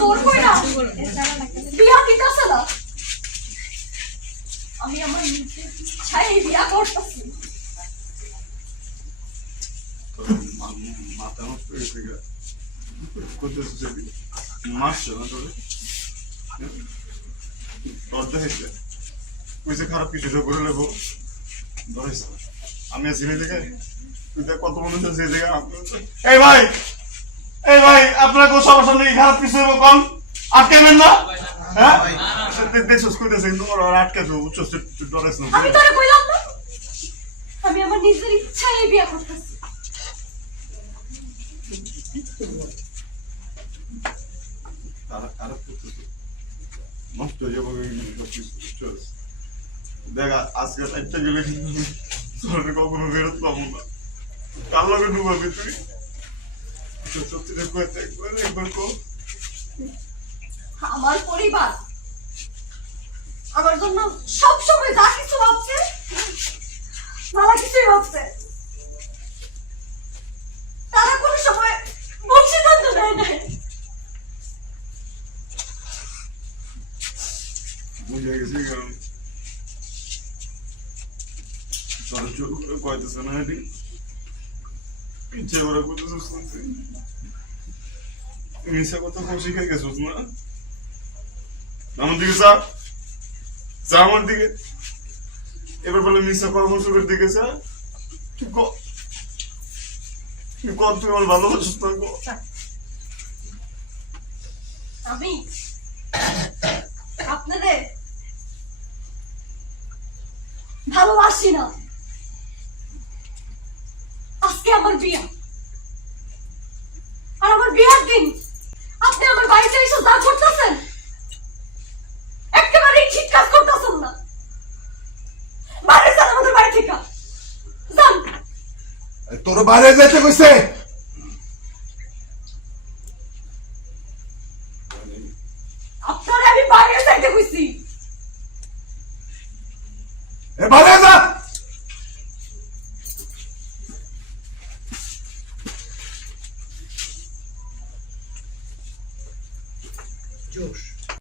তোর কইরা বিয়া না? আমি আমার ইচ্ছায় বিয়া করতেছি হয়ে খারাপ কিছু করে নেব আমি জায়গায় তুই দেখ কত এই জায়গায় এই ভাই এই ভাই আপনার কোন সমস্যা নেই খারাপ কিছু হইব কম? আটকেবেন না? হ্যাঁ? দে- দেখছস কইতেছে কিন্তু ওরা আটকে দেবো ডরেস না আমি তোরে কইলাম না। আমি আমার নিজের ইচ্ছায় বিয়া করতেছি। নষ্ট হয়ে যাব দেখ আজকে সাইডটা গেলে কিন্তু কখনো বেরোত পাবো না। কার লগে ডুবাবি তুই? আমার পরিবার। আমার জন্য সব সময় যা কিছু ভাবছে ভালো কিছুই ভাবছে। তারা কোনো সময় ভুল সিদ্ধান্ত নেয় নাই। বুঝে গেছি কারণ তোর করে কইতেছে না এটি ইচ্ছে করে তুই মিশা কথা কম শিখে গেছিস না আমার দিকে চা চা আমার দিকে। এবার বলে, মিশা কর্ম চোখের দিকে চা তুই ক তুই কর তুই আমার ভালোবাসিস না ক আমি আপনাদের ভালোবাসি না। আজকে আমার বিয়া। আমার বিয়ার দিন। আপনি আমার বাড়িতে এসে যা করতেছেন একেবারেই ঠিক কাজ করতেছেন না। বাইরে যান আমাদের বাড়ি থেকে যান। তোর বাইরে যেতে কইছে? আপনারা আমি বাইরে যাইতে কইছি। 就是。